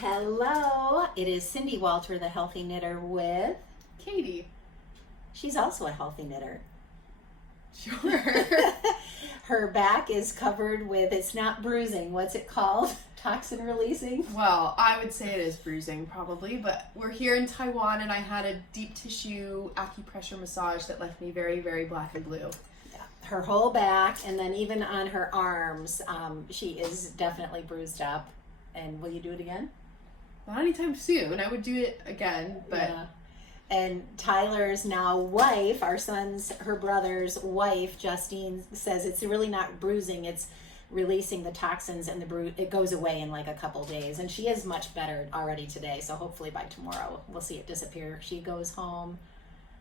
Hello, it is Cindy Walter, the Healthy Knitter with Katie. She's also a healthy knitter. Sure. Her back is covered with, it's not bruising, what's it called? Toxin releasing? Well, I would say it is bruising probably, but we're here in Taiwan and I had a deep tissue acupressure massage that left me very, very black and blue. Yeah, her whole back and then even on her arms, she is definitely bruised up. And will you do it again? Not anytime soon. I would do it again, but... Yeah. And Tyler's now wife, her brother's wife, Justine, says it's really not bruising, it's releasing the toxins and it goes away in like a couple days. And she is much better already today, so hopefully by tomorrow we'll see it disappear. She goes home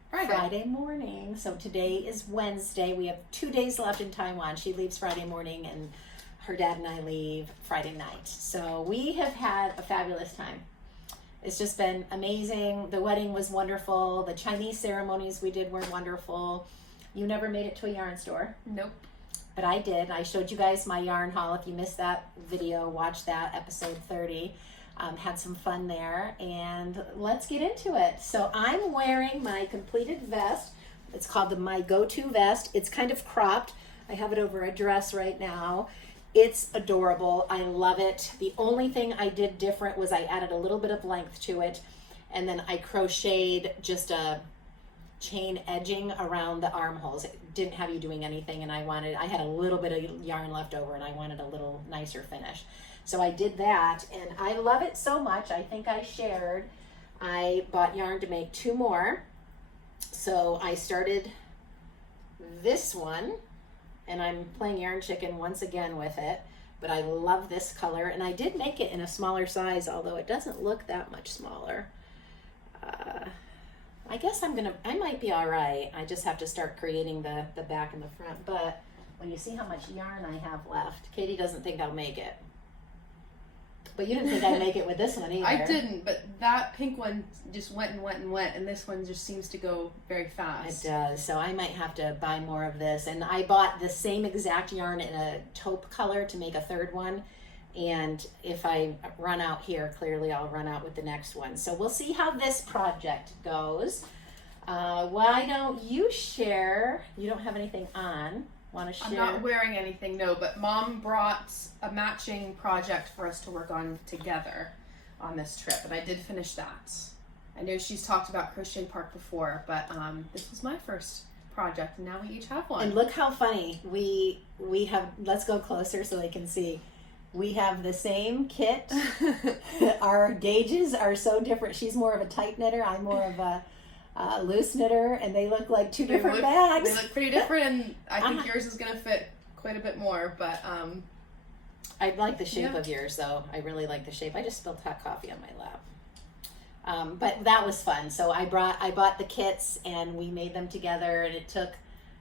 Friday morning. So today is Wednesday. We have 2 days left in Taiwan. She leaves Friday morning and her dad and I leave Friday night. So we have had a fabulous time. It's just been amazing. The wedding was wonderful. The Chinese ceremonies we did were wonderful. You never made it to a yarn store. Nope. But I did. I showed you guys my yarn haul. If you missed that video, watch that, episode 30. Had some fun there. And let's get into it. So I'm wearing my completed vest. It's called My Go-To Vest. It's kind of cropped. I have it over a dress right now. It's adorable. I love it. The only thing I did different was I added a little bit of length to it, and then I crocheted just a chain edging around the armholes. It didn't have you doing anything, and I had a little bit of yarn left over, and I wanted a little nicer finish. So I did that, and I love it so much. I think I shared. I bought yarn to make 2 more. So I started this one. And I'm playing Yarn Chicken once again with it, but I love this color. And I did make it in a smaller size, although it doesn't look that much smaller. I guess I might be all right. I just have to start creating the back and the front. But when you see how much yarn I have left, Katie doesn't think I'll make it. But you didn't think I'd make it with this one either. I didn't, but that pink one just went and went and went, and this one just seems to go very fast. It does, so I might have to buy more of this. And I bought the same exact yarn in a taupe color to make a 3rd one. And if I run out here, clearly I'll run out with the next one. So we'll see how this project goes. Why don't you share? You don't have anything on. Want to share? I'm not wearing anything, no, but Mom brought a matching project for us to work on together on this trip, and I did finish that. I know she's talked about Crochet Park before, but this was my first project, and now we each have one. And look how funny we have. Let's go closer so they can see. We have the same kit. Our gauges are so different. She's more of a tight knitter. I'm more of a loose knitter, and they look like 2 different bags. They look pretty different, and I think yours is going to fit quite a bit more, but I like the shape of yours, though. I really like the shape. I just spilled hot coffee on my lap. But that was fun. So I bought the kits, and we made them together, and it took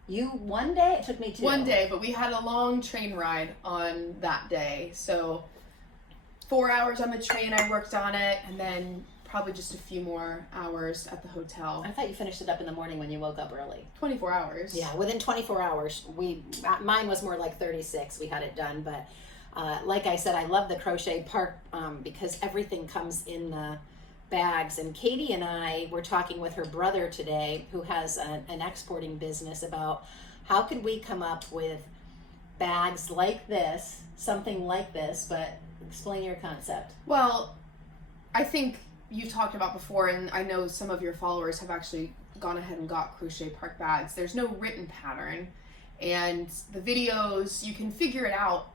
you 1 day? It took me 2. 1 day, but we had a long train ride on that day. So 4 hours on the train, I worked on it, and then probably just a few more hours at the hotel. I thought you finished it up in the morning when you woke up early. 24 hours. Yeah, within 24 hours. Mine was more like 36. We had it done, but like I said, I love the Crochet Park because everything comes in the bags. And Katie and I were talking with her brother today, who has an exporting business, about how could we come up with bags like this, something like this, but explain your concept. Well, I think you talked about before, and I know some of your followers have actually gone ahead and got Crochet Park bags. There's no written pattern, and the videos, you can figure it out,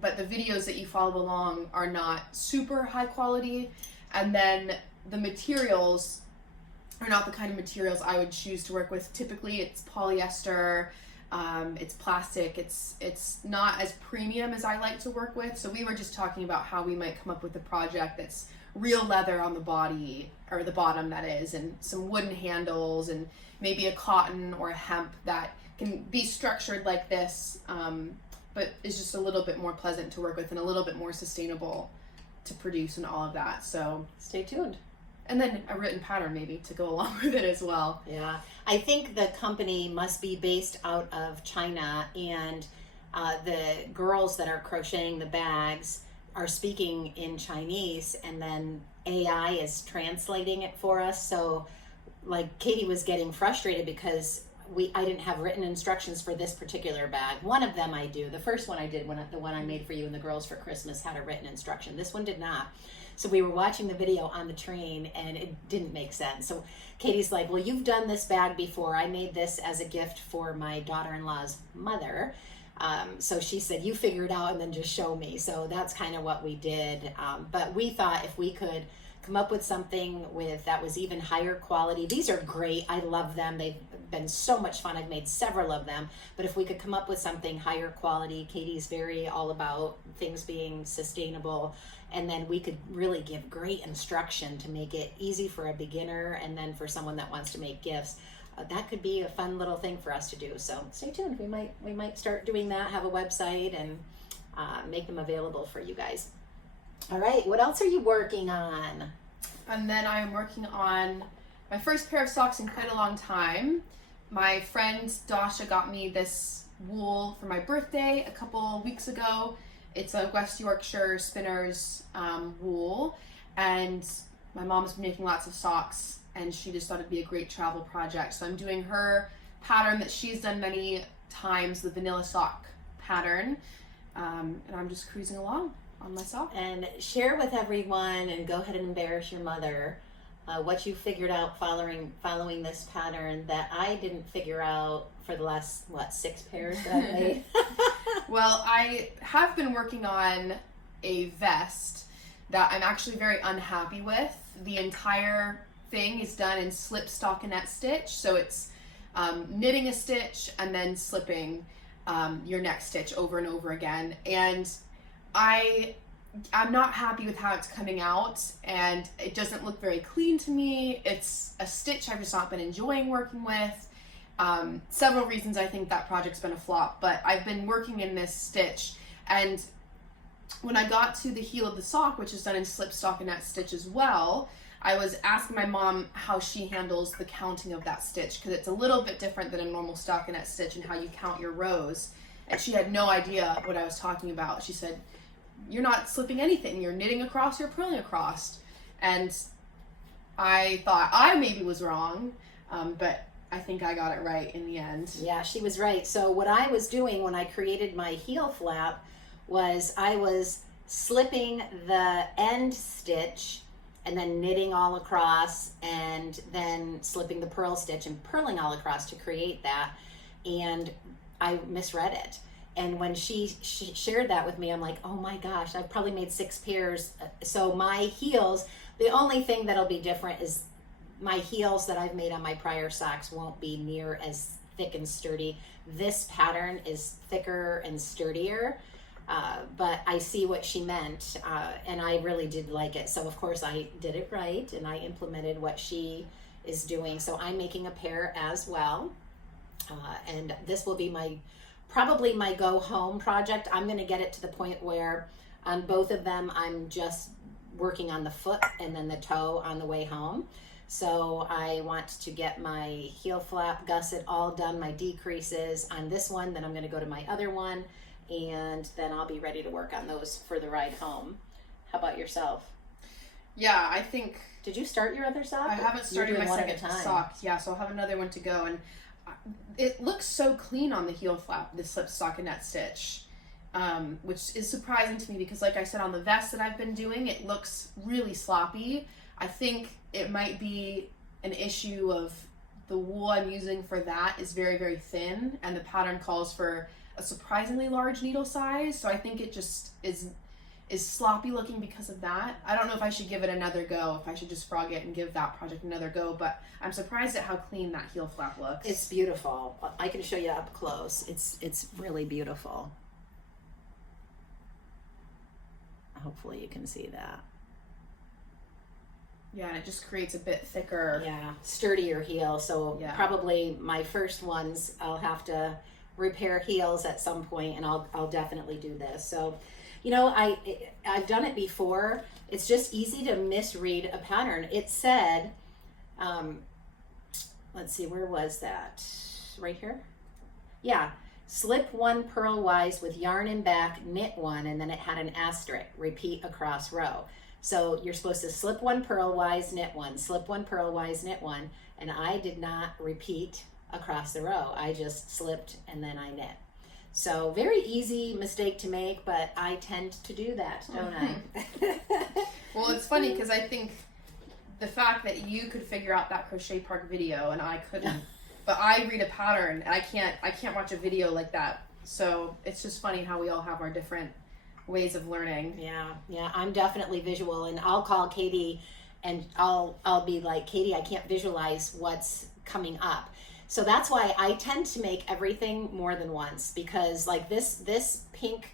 but the videos that you follow along are not super high quality, and then the materials are not the kind of materials I would choose to work with. Typically it's polyester, it's plastic, it's not as premium as I like to work with. So we were just talking about how we might come up with a project that's real leather on the body, or the bottom that is, and some wooden handles, and maybe a cotton or a hemp that can be structured like this, but is just a little bit more pleasant to work with and a little bit more sustainable to produce and all of that. So stay tuned. And then a written pattern maybe to go along with it as well. Yeah, I think the company must be based out of China, and the girls that are crocheting the bags, are speaking in Chinese, and then AI is translating it for us. So like Katie was getting frustrated because I didn't have written instructions for this particular bag. One of them I do. The first one I did, the one I made for you and the girls for Christmas, had a written instruction. This one did not. So we were watching the video on the train and it didn't make sense. So Katie's like, well, you've done this bag before. I made this as a gift for my daughter-in-law's mother. So she said, you figure it out and then just show me. So that's kind of what we did. But we thought if we could come up with something that was even higher quality. These are great. I love them. They've been so much fun. I've made several of them. But if we could come up with something higher quality, Katie's very all about things being sustainable. And then we could really give great instruction to make it easy for a beginner and then for someone that wants to make gifts. That could be a fun little thing for us to do. So stay tuned. We might start doing that, have a website, and make them available for you guys. All right, what else are you working on? And then I'm working on my first pair of socks in quite a long time. My friend Dasha got me this wool for my birthday a couple weeks ago. It's a West Yorkshire Spinners wool, and my mom's been making lots of socks, and she just thought it'd be a great travel project. So I'm doing her pattern that she's done many times, the vanilla sock pattern, and I'm just cruising along on my sock. And share with everyone, and go ahead and embarrass your mother, what you figured out following this pattern that I didn't figure out for the last 6 pairs that I've made. Well, I have been working on a vest that I'm actually very unhappy with. The entire thing is done in slip stockinette stitch, so it's knitting a stitch and then slipping your next stitch over and over again, and I'm not happy with how it's coming out, and it doesn't look very clean to me. It's a stitch I've just not been enjoying working with. Several reasons I think that project's been a flop, but I've been working in this stitch, and when I got to the heel of the sock, which is done in slip stockinette stitch as well, I was asking my mom how she handles the counting of that stitch, because it's a little bit different than a normal stockinette stitch and how you count your rows, and she had no idea what I was talking about. She said, you're not slipping anything, you're knitting across, you're purling across. And I thought I maybe was wrong, but I think I got it right in the end. Yeah, she was right. So what I was doing when I created my heel flap was I was slipping the end stitch and then knitting all across, and then slipping the purl stitch and purling all across to create that. And I misread it. And when she shared that with me, I'm like, oh my gosh, I've probably made 6 pairs. So my heels, the only thing that'll be different is my heels that I've made on my prior socks won't be near as thick and sturdy. This pattern is thicker and sturdier, but I see what she meant, and I really did like it. So of course I did it right, and I implemented what she is doing. So I'm making a pair as well, and this will be probably my go home project. I'm going to get it to the point where on both of them I'm just working on the foot and then the toe on the way home. So I want to get my heel flap gusset all done, my decreases on this one, then I'm going to go to my other one, and then I'll be ready to work on those for the ride home. How about yourself? Yeah, I think... Did you start your other sock? I haven't started my second sock. Yeah, so I'll have another one to go, and it looks so clean on the heel flap, the slip stockinette stitch, which is surprising to me because, like I said, on the vest that I've been doing, it looks really sloppy. I think it might be an issue of the wool I'm using for that is very, very thin, and the pattern calls for a surprisingly large needle size, so I think it just is sloppy looking because of that. I don't know if I should give it another go, if I should just frog it and give that project another go, but I'm surprised at how clean that heel flap looks. It's beautiful. I can show you up close. It's really beautiful. Hopefully you can see that. Yeah, and it just creates a bit thicker. Yeah, sturdier heel. So yeah. Probably my first ones, I'll have to repair heels at some point, and I'll definitely do this. So, you know, I've done it before. It's just easy to misread a pattern. It said, let's see, where was that? Right here? Yeah, slip 1 purlwise with yarn in back, knit 1, and then it had an asterisk, repeat across row. So you're supposed to slip 1 purlwise, knit 1, slip 1 purlwise, knit 1, and I did not repeat across the row. I just slipped and then I knit. So very easy mistake to make, but I tend to do that, don't I? Well, it's funny because I think the fact that you could figure out that crochet park video and I couldn't, but I read a pattern and I can't watch a video like that. So it's just funny how we all have our different ways of learning. Yeah, I'm definitely visual, and I'll call Katie and I'll be like, Katie, I can't visualize what's coming up. So that's why I tend to make everything more than once, because like this pink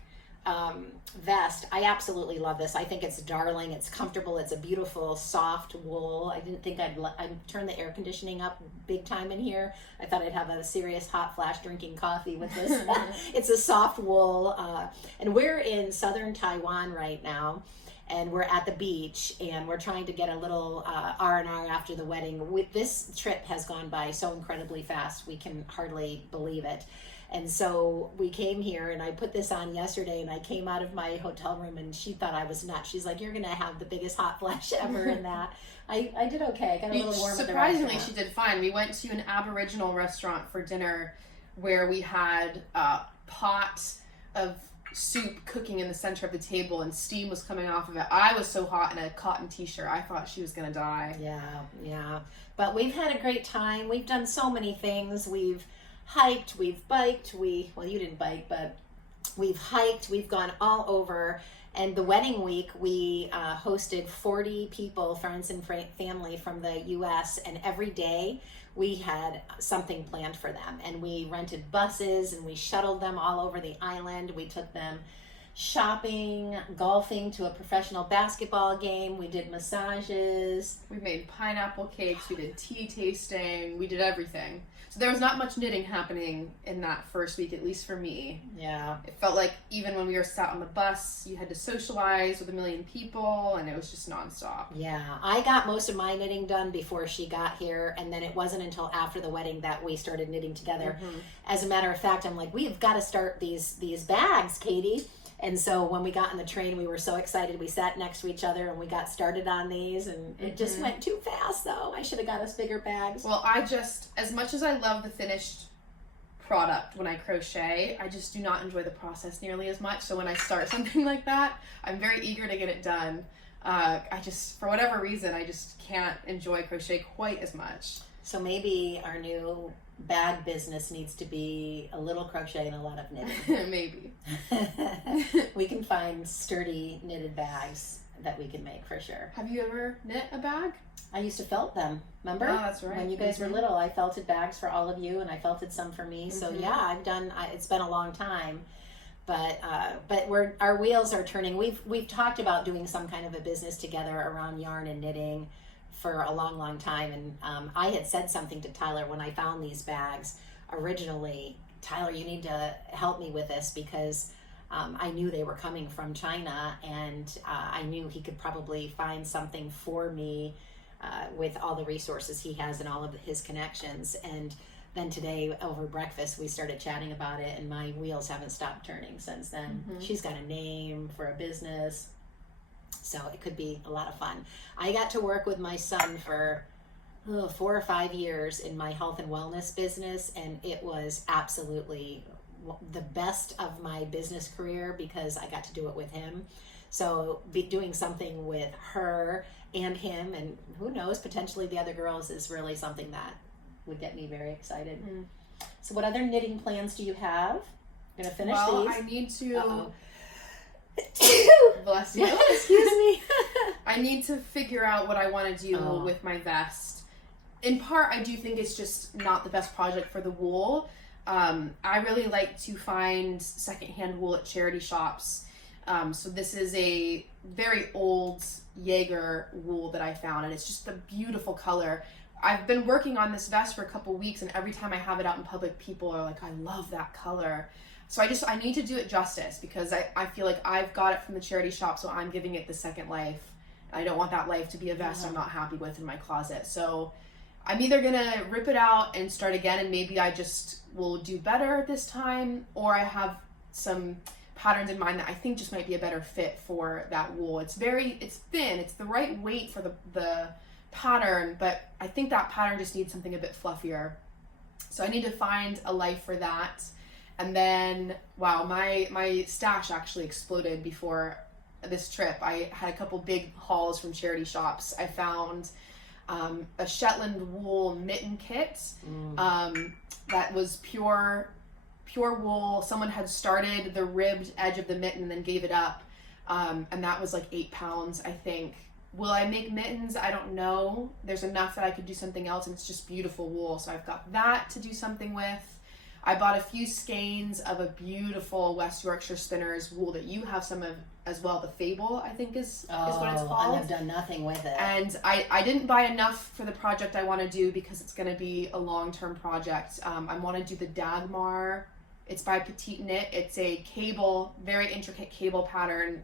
vest, I absolutely love this. I think it's darling. It's comfortable. It's a beautiful soft wool. I didn't think I'd turn the air conditioning up big time in here. I thought I'd have a serious hot flash drinking coffee with this. It's a soft wool, and we're in southern Taiwan right now, and we're at the beach, and we're trying to get a little R&R after the wedding. This trip has gone by so incredibly fast, we can hardly believe it. And so we came here, and I put this on yesterday, and I came out of my hotel room, and she thought I was nuts. She's like, you're going to have the biggest hot flash ever in that. I did okay. I got a little warm at the restaurant. Surprisingly, she did fine. We went to an Aboriginal restaurant for dinner where we had a pot of soup cooking in the center of the table, and steam was coming off of it. I was so hot in a cotton t-shirt. I thought she was going to die. Yeah. But we've had a great time. We've done so many things. We've hiked, we've biked, well, you didn't bike, but we've hiked, we've gone all over. And the wedding week, we hosted 40 people, friends and family from the US, and every day we had something planned for them. And we rented buses, and we shuttled them all over the island. We took them shopping, golfing, to a professional basketball game. We did massages. We made pineapple cakes. We did tea tasting. We did everything. So there was not much knitting happening in that first week, at least for me. Yeah. It felt like even when we were sat on the bus, you had to socialize with a million people, and it was just nonstop. Yeah. I got most of my knitting done before she got here, and then it wasn't until after the wedding that we started knitting together. Mm-hmm. As a matter of fact, I'm like, we've got to start these bags, Katie. And so when we got on the train, we were so excited. We sat next to each other and we got started on these, and it just went too fast, though. I should have got us bigger bags. Well, as much as I love the finished product when I crochet, I just do not enjoy the process nearly as much. So when I start something like that, I'm very eager to get it done. For whatever reason, I just can't enjoy crochet quite as much. So maybe our new bag business needs to be a little crochet and a lot of knitting. Maybe. We can find sturdy knitted bags that we can make for sure. Have you ever knit a bag? I used to felt them. Remember? Oh, that's right. When you guys were little, I felted bags for all of you, and I felted some for me. So yeah, I've done. It's been a long time, but our wheels are turning. We've talked about doing some kind of a business together around yarn and knitting for a long time, and I had said something to Tyler when I found these bags originally. Tyler, you need to help me with this, because I knew they were coming from China, and I knew he could probably find something for me with all the resources he has and all of his connections. And then today over breakfast we started chatting about it, and my wheels haven't stopped turning since then. She's got a name for a business, so it could be a lot of fun. I got to work with my son for 4 or 5 years in my health and wellness business, and it was absolutely the best of my business career because I got to do it with him. So doing something with her and him, and who knows, potentially the other girls, is really something that would get me very excited. So what other knitting plans do you have? I'm gonna finish these. I need to bless you. Excuse me. I need to figure out what I want to do with my vest. In part, I do think it's just not the best project for the wool. I really like to find secondhand wool at charity shops. So this is a very old Jaeger wool that I found, and it's just a beautiful color. I've been working on this vest for a couple weeks, and every time I have it out in public, people are like, I love that color. So I need to do it justice, because I feel like I've got it from the charity shop, so I'm giving it the second life. I don't want that life to be a vest I'm not happy with in my closet. So I'm either gonna rip it out and start again, and maybe I just will do better this time, or I have some patterns in mind that I think just might be a better fit for that wool. It's thin, it's the right weight for the pattern, but I think that pattern just needs something a bit fluffier. So I need to find a life for that. And then, wow, my stash actually exploded before this trip. I had a couple big hauls from charity shops. I found a Shetland wool mitten kit that was pure wool. Someone had started the ribbed edge of the mitten and then gave it up, and that was like 8 pounds, I think. Will I make mittens? I don't know. There's enough that I could do something else, and it's just beautiful wool, so I've got that to do something with. I bought a few skeins of a beautiful West Yorkshire Spinners wool that you have some of as well. The Fable, I think is what it's called. And I've done nothing with it. And I didn't buy enough for the project I want to do because it's going to be a long-term project. I want to do the Dagmar. It's by Petite Knit. It's a cable, very intricate cable pattern,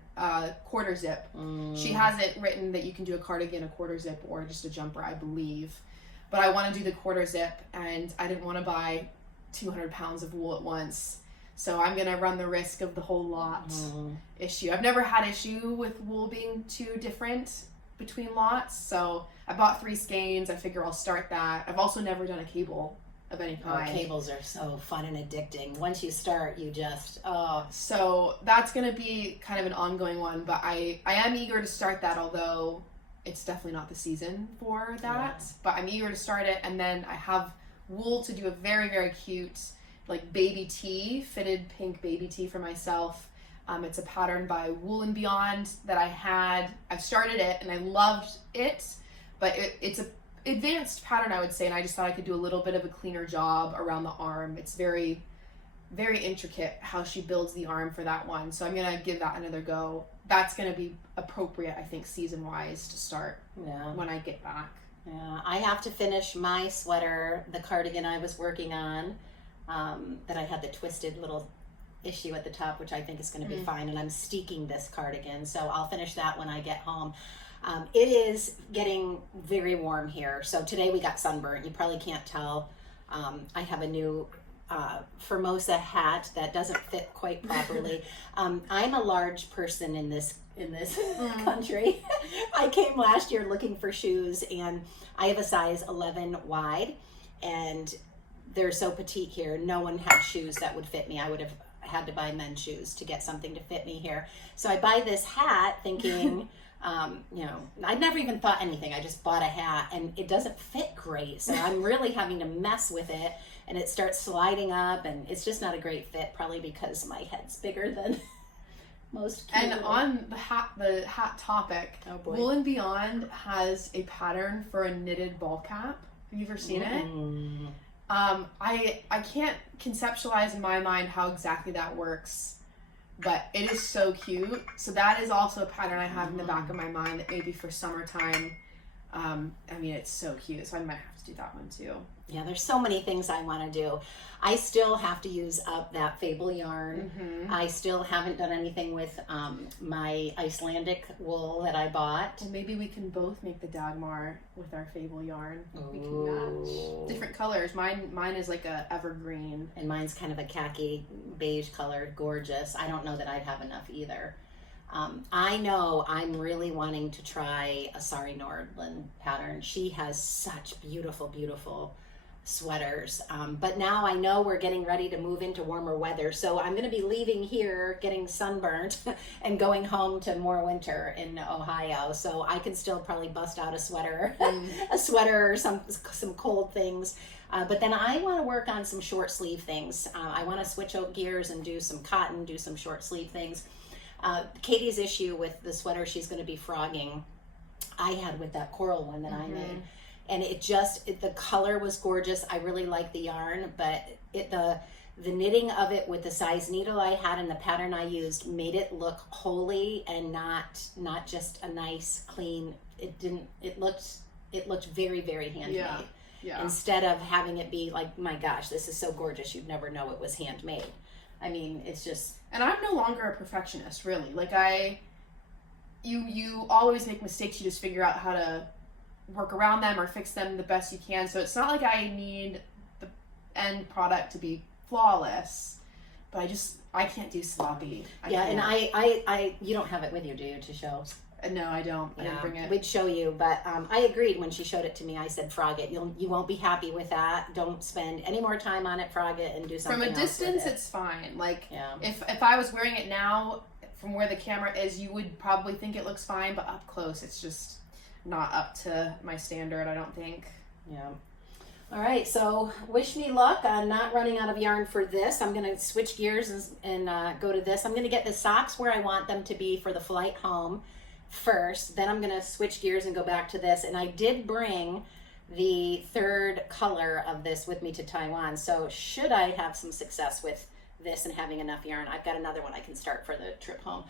quarter zip. She has it written that you can do a cardigan, a quarter zip, or just a jumper, I believe. But I want to do the quarter zip, and I didn't want to buy 200 pounds of wool at once. So I'm going to run the risk of the whole lot issue. I've never had issue with wool being too different between lots. So I bought 3 skeins. I figure I'll start that. I've also never done a cable of any kind. Cables are so fun and addicting. Once you start, you just, So that's going to be kind of an ongoing one, but I am eager to start that, although it's definitely not the season for that. Yeah. But I'm eager to start it, and then I have wool to do a very, very cute like baby tee, fitted pink baby tee for myself. It's a pattern by Wool and Beyond that I started it and I loved it, but it's a advanced pattern, I would say, and I just thought I could do a little bit of a cleaner job around the arm. It's very, very intricate how she builds the arm for that one. So I'm going to give that another go. That's going to be appropriate, I think, season-wise to start when I get back. Yeah, I have to finish my sweater, the cardigan I was working on, that I had the twisted little issue at the top, which I think is going to be fine, and I'm steeking this cardigan, so I'll finish that when I get home. It is getting very warm here, so today we got sunburnt. You probably can't tell. I have a new Formosa hat that doesn't fit quite properly. I'm a large person in this country. I came last year looking for shoes, and I have a size 11 wide, and they're so petite here. No one had shoes that would fit me. I would have had to buy men's shoes to get something to fit me here. So I buy this hat thinking, I'd never even thought anything. I just bought a hat, and it doesn't fit great. So I'm really having to mess with it, and it starts sliding up, and it's just not a great fit, probably because my head's bigger than most people. And on the hat topic, Wool and Beyond has a pattern for a knitted ball cap. Have you ever seen it? I can't conceptualize in my mind how exactly that works, but it is so cute. So that is also a pattern I have in the back of my mind that maybe for summertime. It's so cute, so I might have to do that one too. Yeah, there's so many things I want to do. I still have to use up that Fable yarn. I still haven't done anything with my Icelandic wool that I bought. Well, maybe we can both make the Dagmar with our Fable yarn. We can match different colors. Mine is like a evergreen, and mine's kind of a khaki beige color, gorgeous. I don't know that I'd have enough either. I know I'm really wanting to try a Sari Nordlund pattern. She has such beautiful, beautiful sweaters. But now I know we're getting ready to move into warmer weather. So I'm going to be leaving here, getting sunburnt, and going home to more winter in Ohio. So I can still probably bust out a sweater, or some cold things. But then I want to work on some short sleeve things. I want to switch out gears and do some cotton, do some short sleeve things. Katie's issue with the sweater she's going to be frogging, I had with that coral one that I made, and the color was gorgeous. I really like the yarn, but the knitting of it with the size needle I had and the pattern I used made it look holy and not just a nice clean. It looked very, very handmade. Yeah. Instead of having it be like, my gosh, this is so gorgeous, you'd never know it was handmade. I mean, it's just... And I'm no longer a perfectionist, really. Like, you always make mistakes. You just figure out how to work around them or fix them the best you can. So it's not like I need the end product to be flawless, but I can't do sloppy. And I you don't have it with you, do you, to show? No, I don't. I didn't bring it. We'd show you, but I agreed when she showed it to me. I said, frog it. You won't be happy with that. Don't spend any more time on it. Frog it and do something else. From a distance, with it. it's fine. Like, if I was wearing it now, from where the camera is, you would probably think it looks fine, but up close, it's just not up to my standard, I don't think. Yeah. All right, so wish me luck on not running out of yarn for this. I'm going to switch gears and go to this. I'm going to get the socks where I want them to be for the flight home first. Then I'm going to switch gears and go back to this. And I did bring the third color of this with me to Taiwan. So should I have some success with this and having enough yarn, I've got another one I can start for the trip home.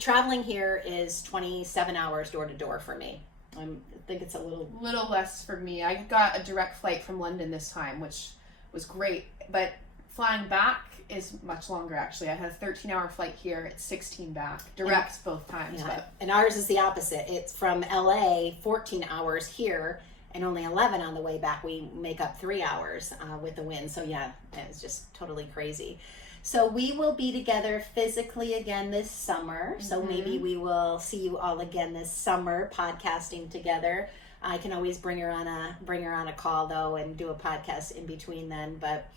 Traveling here is 27 hours door to door for me. I think it's a little less for me. I got a direct flight from London this time, which was great, but flying back is much longer. Actually, I had a 13-hour flight here. It's 16 back, direct both times. Yeah. But and ours is the opposite. It's from LA, 14 hours here, and only 11 on the way back. We make up 3 hours with the wind. So yeah, it was just totally crazy. So we will be together physically again this summer. So maybe we will see you all again this summer podcasting together. I can always bring her on a call though and do a podcast in between then. But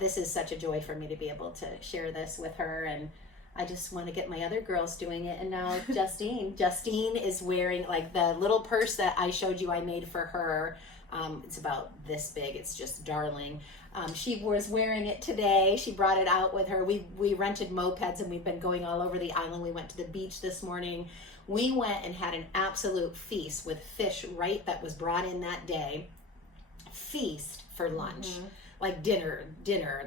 this is such a joy for me to be able to share this with her, and I just want to get my other girls doing it. And now Justine is wearing like the little purse that I showed you I made for her. It's about this big. It's just darling. She was wearing it today. She brought it out with her. We rented mopeds and we've been going all over the island. We went to the beach this morning. We went and had an absolute feast with fish that was brought in that day. Feast for lunch. Like dinner.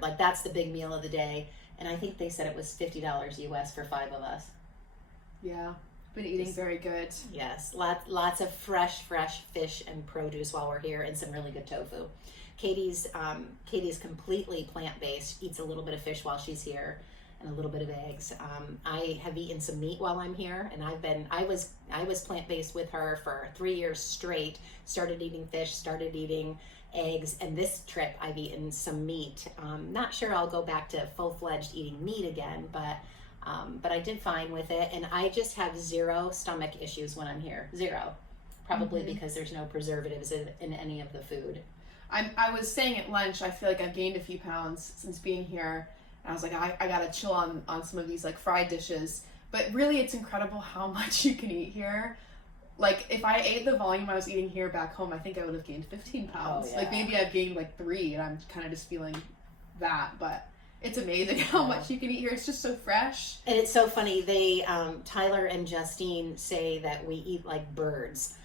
Like that's the big meal of the day. And I think they said it was $50 US for 5 of us. Yeah. Been eating very good. Yes. Lots of fresh fish and produce while we're here, and some really good tofu. Katie's completely plant-based, eats a little bit of fish while she's here and a little bit of eggs. I have eaten some meat while I'm here, and I was plant-based with her for 3 years straight. Started eating fish, started eating eggs, and this trip I've eaten some meat. Not sure I'll go back to full-fledged eating meat again, but I did fine with it, and I just have zero stomach issues when I'm here. Zero. Probably because there's no preservatives in any of the food. I was saying at lunch, I feel like I've gained a few pounds since being here. And I was like, I gotta chill on some of these like fried dishes. But really, it's incredible how much you can eat here. Like, if I ate the volume I was eating here back home, I think I would have gained 15 pounds. Like, maybe I've gained like 3, and I'm kind of just feeling that. But it's amazing how much you can eat here. It's just so fresh. And it's so funny. They, Tyler and Justine say that we eat like birds.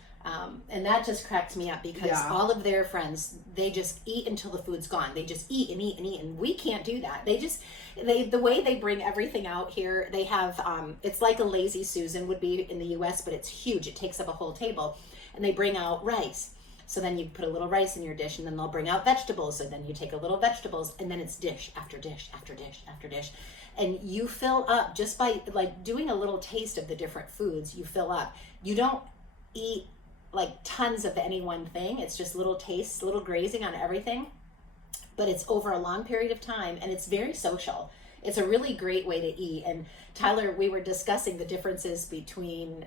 And that just cracks me up because all of their friends, they just eat until the food's gone. They just eat and eat and eat, and we can't do that. The way they bring everything out here, they have, it's like a Lazy Susan would be in the US, but it's huge. It takes up a whole table, and they bring out rice. So then you put a little rice in your dish, and then they'll bring out vegetables. So then you take a little vegetables, and then it's dish after dish after dish after dish. And you fill up just by like doing a little taste of the different foods, you fill up. You don't eat like tons of any one thing. It's just little tastes, little grazing on everything, but it's over a long period of time, and it's very social. It's a really great way to eat. And Tyler, we were discussing the differences between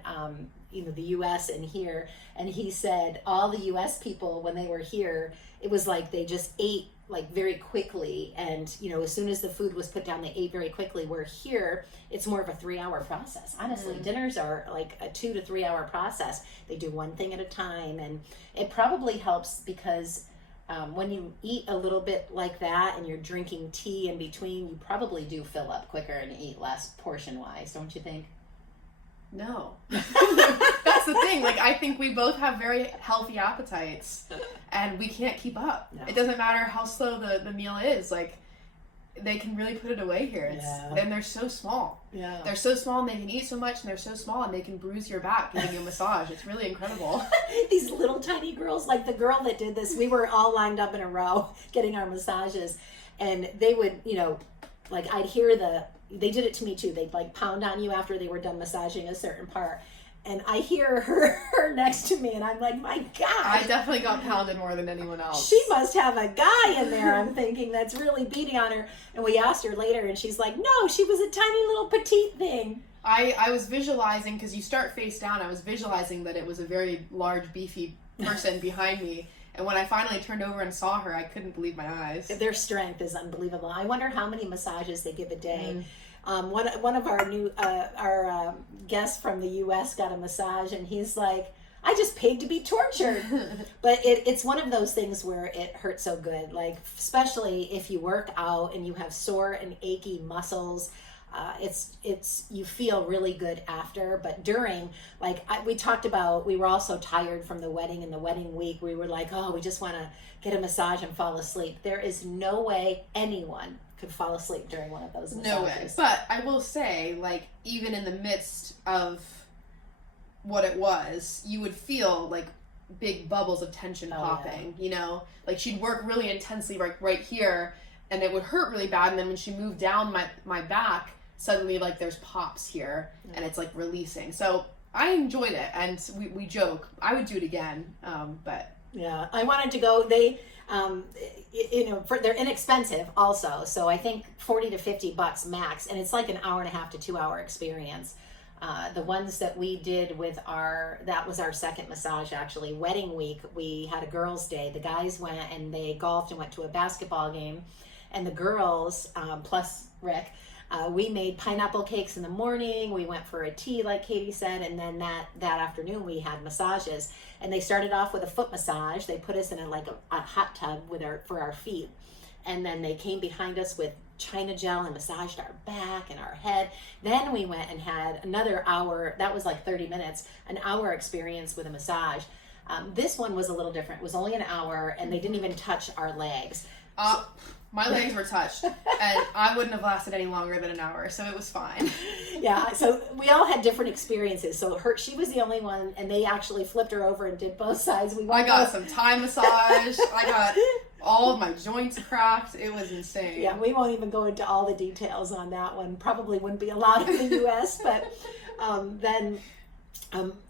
the US and here, and he said all the US people, when they were here, it was like they just ate like very quickly, and as soon as the food was put down, they ate very quickly. Where here it's more of a 3-hour process. Honestly, dinners are like a 2 to 3 hour process. They do one thing at a time, and it probably helps because when you eat a little bit like that and you're drinking tea in between, you probably do fill up quicker and eat less portion wise, don't you think? No. That's the thing. Like, I think we both have very healthy appetites, and we can't keep up. No. It doesn't matter how slow the meal is. Like, they can really put it away here. And they're so small. Yeah. They're so small, and they can eat so much, and they're so small, and they can bruise your back giving you a massage. It's really incredible. These little tiny girls, like the girl that did this, we were all lined up in a row getting our massages, and they would, like I'd hear they did it to me too. They'd like pound on you after they were done massaging a certain part. And I hear her next to me, and I'm like, my gosh. I definitely got pounded more than anyone else. She must have a guy in there, I'm thinking, that's really beating on her. And we asked her later, and she's like, no, she was a tiny little petite thing. I was visualizing, because you start face down, I was visualizing that it was a very large, beefy person behind me. And when I finally turned over and saw her, I couldn't believe my eyes. Their strength is unbelievable. I wonder how many massages they give a day. One of our new guests from the U.S. got a massage, and he's like, I just paid to be tortured. But it's one of those things where it hurts so good, like especially if you work out and you have sore and achy muscles. You feel really good after, but during, we talked about, we were all so tired from the wedding and the wedding week. We were like, oh, we just want to get a massage and fall asleep. There is no way anyone could fall asleep during one of those massages. No way. But I will say, even in the midst of what it was, you would feel big bubbles of tension popping, she'd work really intensely right here, and it would hurt really bad, and then when she moved down my back, suddenly there's pops here, and it's releasing. So I enjoyed it, and we joke I would do it again, but yeah, I wanted to go. They they're inexpensive also, so I think $40 to $50 max, and it's an hour and a half to 2 hour experience. The ones that we did that was our second massage actually. Wedding week, we had a girls' day. The guys went and they golfed and went to a basketball game, and the girls, plus Rick, we made pineapple cakes in the morning. We went for a tea, like Katie said, and then that afternoon we had massages. And they started off with a foot massage. They put us in a hot tub for our feet, and then they came behind us with China gel and massaged our back and our head. Then we went and had another hour. That was 30 minutes, an hour experience with a massage. This one was a little different. It was only an hour, and they didn't even touch our legs. My legs were touched, and I wouldn't have lasted any longer than an hour, so it was fine. Yeah, so we all had different experiences. So she was the only one, and they actually flipped her over and did both sides. I got some Thai massage. I got all of my joints cracked. It was insane. Yeah, we won't even go into all the details on that one. Probably wouldn't be allowed in the U.S., but then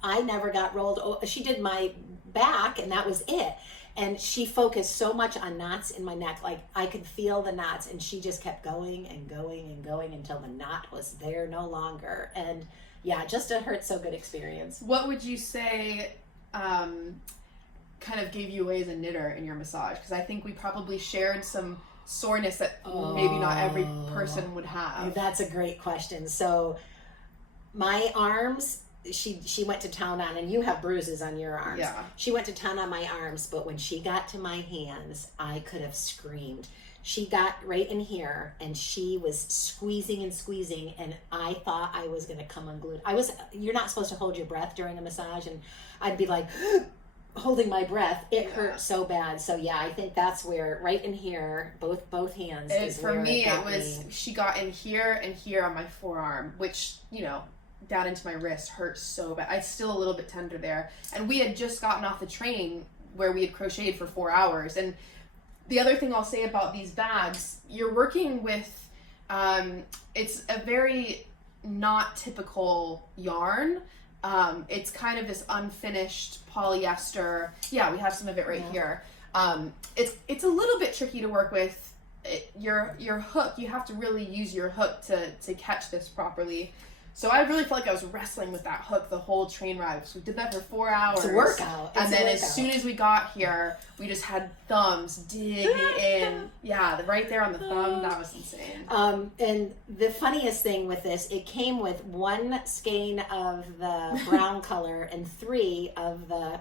I never got rolled. She did my back, and that was it. And she focused so much on knots in my neck. I could feel the knots, and she just kept going and going and going until the knot was there no longer. And yeah, just a hurt so good experience. What would you say kind of gave you away as a knitter in your massage? Because I think we probably shared some soreness that maybe not every person would have. That's a great question. So my arms, she went to town on, and you have bruises on your arms. Yeah. She went to town on my arms, but when she got to my hands, I could have screamed. She got right in here, and she was squeezing and squeezing, and I thought I was going to come unglued. You're not supposed to hold your breath during a massage, and I'd be holding my breath. It hurt so bad. So yeah, I think that's where, right in here, both hands. For me, it was, she got in here and here on my forearm, which, down into my wrist hurt so bad. It's still a little bit tender there. And we had just gotten off the train where we had crocheted for 4 hours. And the other thing I'll say about these bags, you're working with, it's a very not typical yarn. It's kind of this unfinished polyester. Yeah, we have some of it right here. It's a little bit tricky to work with. Your hook, you have to really use your hook to catch this properly. So I really felt like I was wrestling with that hook the whole train ride. So we did that for 4 hours. It's a workout. And then as soon as we got here, we just had thumbs digging in. Yeah, right there on the thumb. That was insane. And the funniest thing with this, it came with 1 skein of the brown color and 3 of the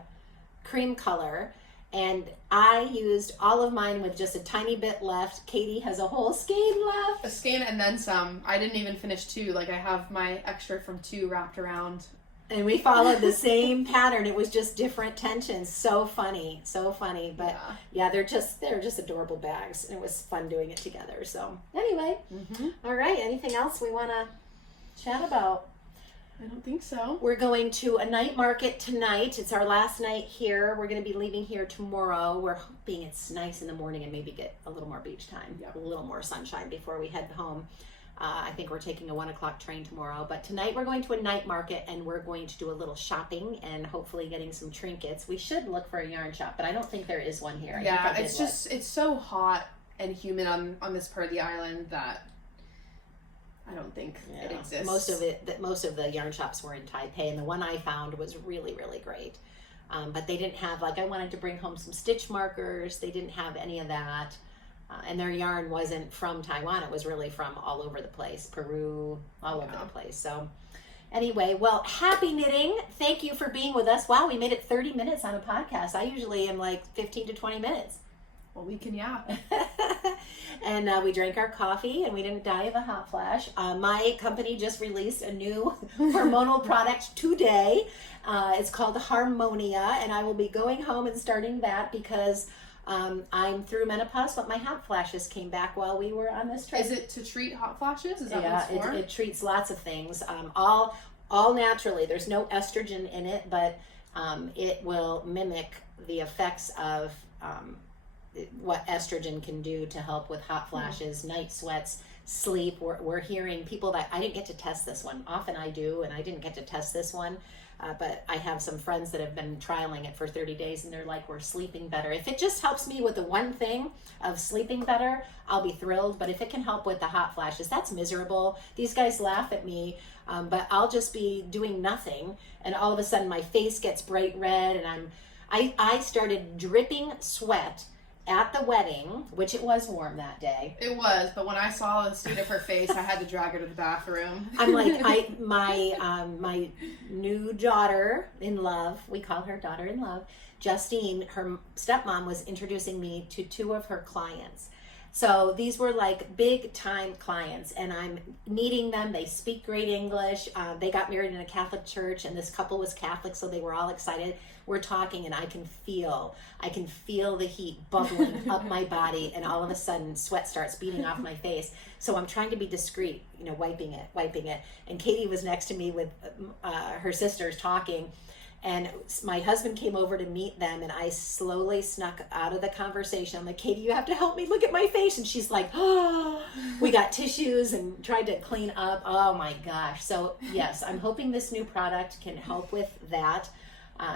cream color. And I used all of mine with just a tiny bit left. Katie has a whole skein left. A skein and then some. I didn't even finish 2. I have my extra from 2 wrapped around. And we followed the same pattern. It was just different tensions. So funny. But yeah, they're just adorable bags. And it was fun doing it together. So anyway, All right. Anything else we want to chat about? I don't think so. We're going to a night market tonight. It's our last night here. We're going to be leaving here tomorrow. We're hoping it's nice in the morning and maybe get a little more beach time, a little more sunshine before we head home. I think we're taking a 1 o'clock train tomorrow, but tonight we're going to a night market and we're going to do a little shopping and hopefully getting some trinkets. We should look for a yarn shop, but I don't think there is one here. Yeah, it's so hot and humid on this part of the island that I don't think it exists. Most of the yarn shops were in Taipei, and the one I found was really, really great. But they didn't have, like, I wanted to bring home some stitch markers. They didn't have any of that. And their yarn wasn't from Taiwan. It was really from all over the place. Peru, all over the place. So anyway, well, happy knitting. Thank you for being with us. Wow, we made it 30 minutes on a podcast. I usually am like 15 to 20 minutes. Well, we can yap. And we drank our coffee and we didn't die of a hot flash. My company just released a new hormonal product today. It's called Harmonia, and I will be going home and starting that because I'm through menopause, but my hot flashes came back while we were on this trip. Is it to treat hot flashes? Is that what it's for? It treats lots of things. All naturally. There's no estrogen in it, but it will mimic the effects of what estrogen can do to help with hot flashes, night sweats, sleep. We're hearing people that I didn't get to test this one. Often I do, and I didn't get to test this one. But I have some friends that have been trialing it for 30 days and they're like, we're sleeping better. If it just helps me with the one thing of sleeping better, I'll be thrilled. But if it can help with the hot flashes, that's miserable. These guys laugh at me, but I'll just be doing nothing. And all of a sudden my face gets bright red and I started dripping sweat at the wedding, which it was warm that day. It was, but when I saw the state of her face, I had to drag her to the bathroom. I'm like, my new daughter-in-law, we call her daughter-in-law, Justine, her stepmom was introducing me to 2 of her clients. So these were like big time clients and I'm meeting them. They speak great English. They got married in a Catholic church and this couple was Catholic, so they were all excited. We're talking and I can feel the heat bubbling up my body, and all of a sudden sweat starts beating off my face. So I'm trying to be discreet, wiping it. And Katie was next to me with her sisters talking. And my husband came over to meet them, and I slowly snuck out of the conversation. I'm like, Katie, you have to help me. Look at my face. And she's like, oh, we got tissues and tried to clean up. Oh my gosh. So yes, I'm hoping this new product can help with that.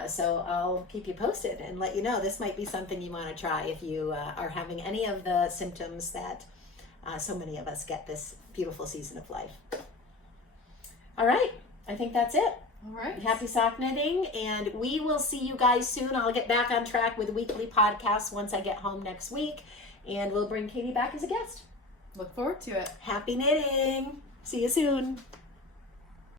So I'll keep you posted and let you know. This might be something you want to try if you are having any of the symptoms that so many of us get this beautiful season of life. All right. I think that's it. All right. Happy sock knitting, and we will see you guys soon. I'll get back on track with weekly podcasts once I get home next week, and we'll bring Katie back as a guest. Look forward to it. Happy knitting. See you soon.